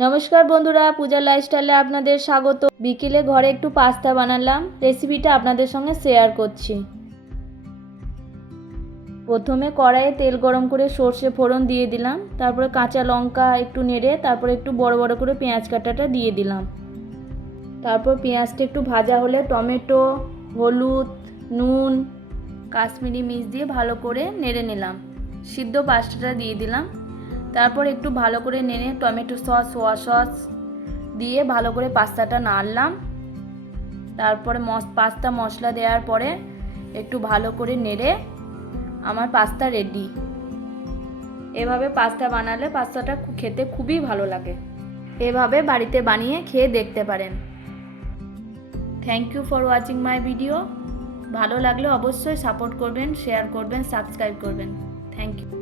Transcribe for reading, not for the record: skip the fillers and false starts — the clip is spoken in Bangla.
নমস্কার বন্ধুরা, পূজা লাইফস্টাইলে আপনাদের স্বাগত। বিকেলে ঘরে একটু পাস্তা বানালাম, রেসিপিটা আপনাদের সঙ্গে শেয়ার করছি। প্রথমে কড়াইয়ে তেল গরম করে সর্ষে ফোড়ন দিয়ে দিলাম, তারপরে কাঁচা লঙ্কা একটু নেড়ে তারপরে একটু বড় বড় করে পেঁয়াজ কাটাটা দিয়ে দিলাম। তারপর পেঁয়াজটা একটু ভাজা হলে টমেটো, হলুদ, নুন, কাশ্মীরি মির্চ দিয়ে ভালো করে নেড়ে নিলাম। সিদ্ধ পাস্তাটা দিয়ে দিলাম। তারপর একটু ভালো করে নেড়ে টমেটো সস, সোয়া সস দিয়ে ভালো করে পাস্তাটা নাড়লাম। তারপরে পাস্তা মশলা দেওয়ার পরে একটু ভালো করে নেড়ে আমার পাস্তা রেডি। এভাবে পাস্তা বানালে পাস্তাটা খেতে খুবই ভালো লাগে। এভাবে বাড়িতে বানিয়ে খেয়ে দেখতে পারেন। Thank you for watching my video. ভালো লাগলে অবশ্যই সাপোর্ট করবেন, শেয়ার করবেন, সাবস্ক্রাইব করবেন। Thank you.